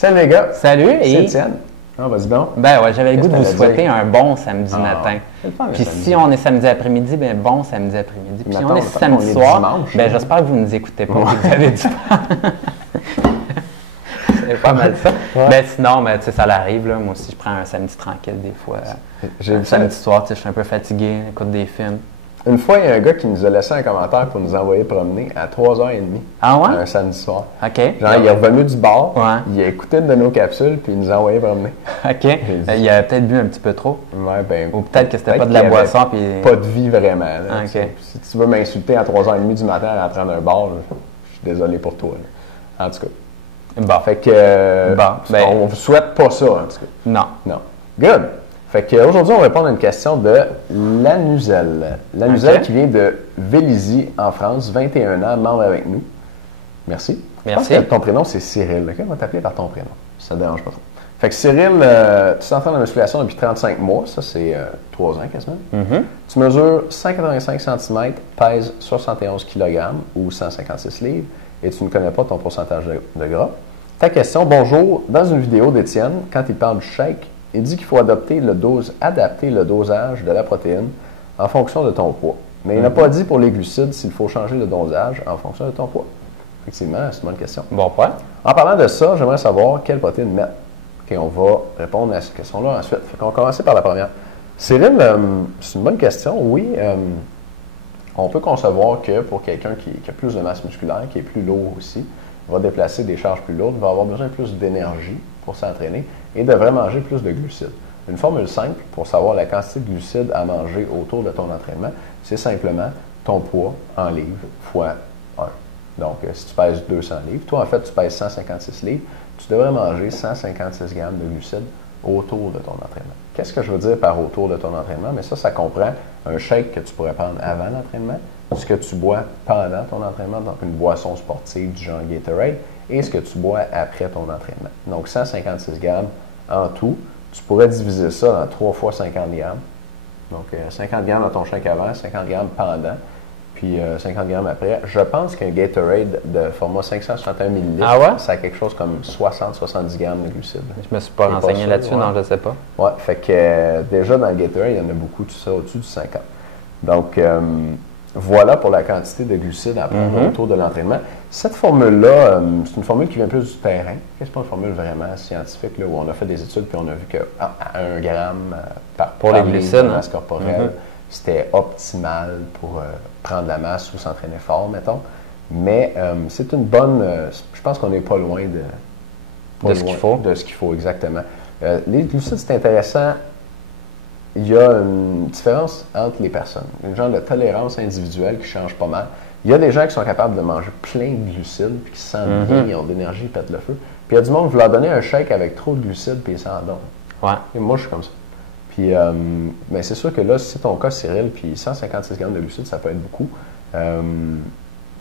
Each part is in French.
Salut les gars! Salut! C'est Étienne. Ah, vas-y donc. Ben ouais, j'avais le goût de vous Qu'est-ce que souhaiter t'allais un bon samedi Ah, matin. c'est le fun, le Puis samedi. si on est samedi après-midi, ben bon samedi après-midi. Puis si Mettons, on est mettons samedi qu'on est soir, dimanche, ben hein. j'espère que vous ne nous écoutez pas. Vous avez du C'est pas mal ça. Ouais. Ben sinon, ben, tu sais, ça l'arrive. Là. Moi aussi, je prends un samedi tranquille des fois. J'ai Un vu ça. samedi soir, tu sais, je suis un peu fatigué, j'écoute des films. Une fois, il y a un gars qui nous a laissé un commentaire pour nous envoyer promener à 3h30 Ah ouais? un samedi soir. OK. Genre, il est revenu du bar, Ouais. il a écouté une de nos capsules, puis il nous a envoyé promener. OK. Il a peut-être bu un petit peu trop. Ouais, ben, Ou peut-être que c'était pas de qu'il la y avait boisson. Puis... Pas de vie vraiment. Là, Ah, tu ok. sais. Si tu veux m'insulter à 3h30 du matin en rentrant d'un bar, là, je suis désolé pour toi. Là. En tout cas. Bon. Fait que. Bon, ben- on vous souhaite pas ça, en tout cas. Non. Non. Good. Fait qu'aujourd'hui, on va répondre à une question de Lanuzel. Lanuzel Ok. qui vient de Vélizy, en France, 21 ans, membre avec nous. Merci. Merci. Je pense que ton prénom, c'est Cyril. OK? On va t'appeler par ton prénom. Ça ne dérange pas trop. Fait que Cyril, tu t'entraînes en musculation depuis 35 mois. Ça, c'est 3 ans quasiment. Mhm. Tu mesures 185 cm, pèses 71 kg ou 156 livres et tu ne connais pas ton pourcentage de gras. Ta question, bonjour. Dans une vidéo d'Étienne, quand il parle du shake, il dit qu'il faut adapter le dosage de la protéine en fonction de ton poids. Mais il n'a pas dit pour les glucides s'il faut changer le dosage en fonction de ton poids. Effectivement, c'est une bonne question. Bon point. En parlant de ça, j'aimerais savoir quelle protéine mettre. OK, on va répondre à cette question-là ensuite. Fait qu'on va commencer par la première. Cyril, c'est une bonne question. Oui, on peut concevoir que pour quelqu'un qui a plus de masse musculaire, qui est plus lourd aussi, va déplacer des charges plus lourdes, va avoir besoin de plus d'énergie pour s'entraîner et devrait manger plus de glucides. Une formule simple pour savoir la quantité de glucides à manger autour de ton entraînement, c'est simplement ton poids en livres fois 1. Donc, si tu pèses 200 livres, toi, en fait, tu pèses 156 livres, tu devrais manger 156 grammes de glucides autour de ton entraînement. Qu'est-ce que je veux dire par autour de ton entraînement? Mais ça comprend un shake que tu pourrais prendre avant l'entraînement, ce que tu bois pendant ton entraînement, donc une boisson sportive du genre Gatorade, et ce que tu bois après ton entraînement. Donc, 156 grammes en tout. Tu pourrais diviser ça dans 3 fois 50 grammes. Donc, 50 grammes dans ton shake avant, 50 grammes pendant, puis 50 grammes après. Je pense qu'un Gatorade de format 561 ml, Ah ouais? ça a quelque chose comme 60-70 grammes de glucides. Je me suis pas T'es pas renseigné sûr, là-dessus, ouais. non, je sais pas. Oui, fait que déjà dans le Gatorade, il y en a beaucoup, tout ça au-dessus du 50. Donc, voilà pour la quantité de glucides à prendre autour de l'entraînement. Cette formule-là, c'est une formule qui vient plus du terrain. C'est pas une formule vraiment scientifique là, où on a fait des études puis on a vu que à 1 gramme Pour les glucides, de hein? masse corporelle, c'était optimal pour prendre la masse ou s'entraîner fort, mettons. Mais c'est une bonne... je pense qu'on n'est pas loin De ce qu'il faut. De ce qu'il faut, exactement. Les glucides, c'est intéressant. Il y a une différence entre les personnes. Une genre de tolérance individuelle qui change pas mal. Il y a des gens qui sont capables de manger plein de glucides, puis qui se sentent bien, ils ont de l'énergie, ils pètent le feu. Puis il y a du monde qui veut leur donner un shake avec trop de glucides, puis ils s'en donnent. Ouais. Et moi, je suis comme ça. Puis, mais c'est sûr que là, si c'est ton cas, Cyril, puis 156 grammes de glucides, ça peut être beaucoup.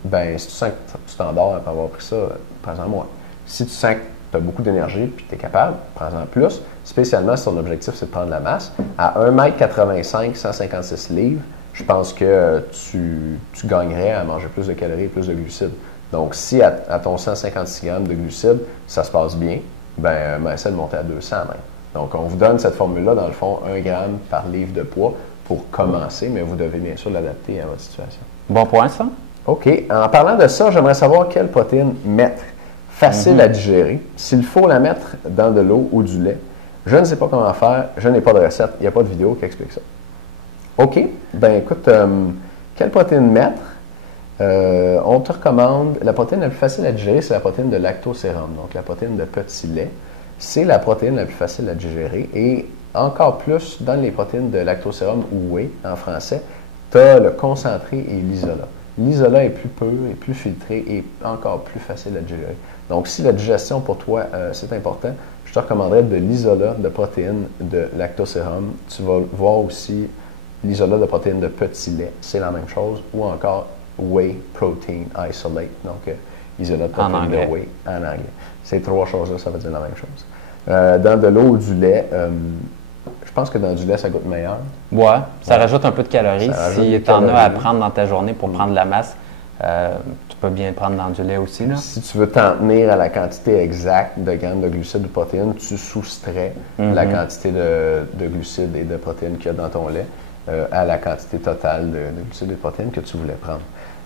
Ben, si tu sens que tu t'endors après avoir pris ça, prends-en moins. Si tu sens que tu as beaucoup d'énergie puis tu es capable, prends-en plus. Spécialement si ton objectif, c'est de prendre la masse. À 1,85 m, 156 livres, je pense que tu gagnerais à manger plus de calories et plus de glucides. Donc, si à ton 156 grammes de glucides, ça se passe bien, ben essaie de monter à 200 même. Donc, on vous donne cette formule-là, dans le fond, 1 gramme par livre de poids pour commencer, mais vous devez bien sûr l'adapter à votre situation. Bon point, ça? OK. En parlant de ça, j'aimerais savoir quelle protéine mettre. Facile à digérer. S'il faut la mettre dans de l'eau ou du lait, je ne sais pas comment faire, je n'ai pas de recette, il n'y a pas de vidéo qui explique ça. OK. Ben écoute, quelle protéine mettre? On te recommande, la protéine la plus facile à digérer, c'est la protéine de lactosérum, donc la protéine de petit lait. C'est la protéine la plus facile à digérer et encore plus dans les protéines de lactosérum ou whey en français, tu as le concentré et l'isolat. L'isolat est plus pur et plus filtré et encore plus facile à digérer. Donc, si la digestion pour toi, c'est important, je te recommanderais de l'isolat de protéines de lactosérum. Tu vas voir aussi l'isolat de protéines de petit lait, c'est la même chose, ou encore whey protein isolate, donc isolat de protéines de whey en anglais. Ces trois choses-là, ça veut dire la même chose. Dans de l'eau ou du lait, je pense que dans du lait, ça goûte meilleur. Ouais, ça rajoute un peu de calories. Ça rajoute Si des tu en as à calories. prendre dans ta journée pour prendre de la masse, Tu peux bien le prendre dans du lait aussi. Là. Si tu veux t'en tenir à la quantité exacte de grammes de glucides ou de protéines, tu soustrais la quantité de glucides et de protéines qu'il y a dans ton lait à la quantité totale de glucides et de protéines que tu voulais prendre.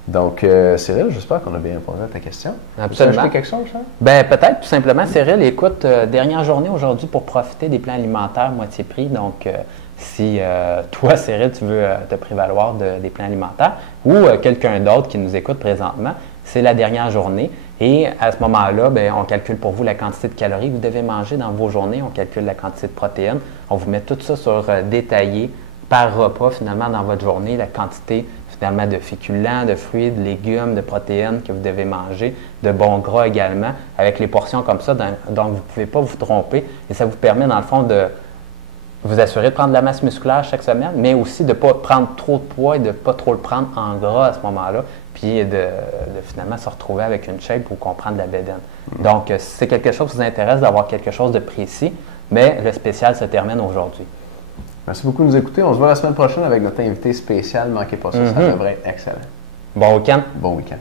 Donc, Cyril, j'espère qu'on a bien répondu à ta question. Absolument. Tu veux ajouter quelque chose, ça? Ben peut-être, tout simplement. Cyril, écoute, dernière journée aujourd'hui pour profiter des plans alimentaires moitié prix. Donc, si toi, Cyril, tu veux te prévaloir des plans alimentaires ou quelqu'un d'autre qui nous écoute présentement, c'est la dernière journée. Et à ce moment-là, ben, on calcule pour vous la quantité de calories que vous devez manger dans vos journées. On calcule la quantité de protéines. On vous met tout ça sur détaillé par repas, finalement, dans votre journée, la quantité finalement de féculents, de fruits, de légumes, de protéines que vous devez manger, de bons gras également, avec les portions comme ça. Donc, vous ne pouvez pas vous tromper et ça vous permet, dans le fond, de vous assurer de prendre de la masse musculaire chaque semaine, mais aussi de ne pas prendre trop de poids et de ne pas trop le prendre en gras à ce moment-là, puis de finalement se retrouver avec une shape où on prend de la bédaine. Donc, si c'est quelque chose qui vous intéresse d'avoir quelque chose de précis, mais le spécial se termine aujourd'hui. Merci beaucoup de nous écouter. On se voit la semaine prochaine avec notre invité spécial. Ne manquez pas ça, ça devrait être excellent. Bon week-end. Bon week-end.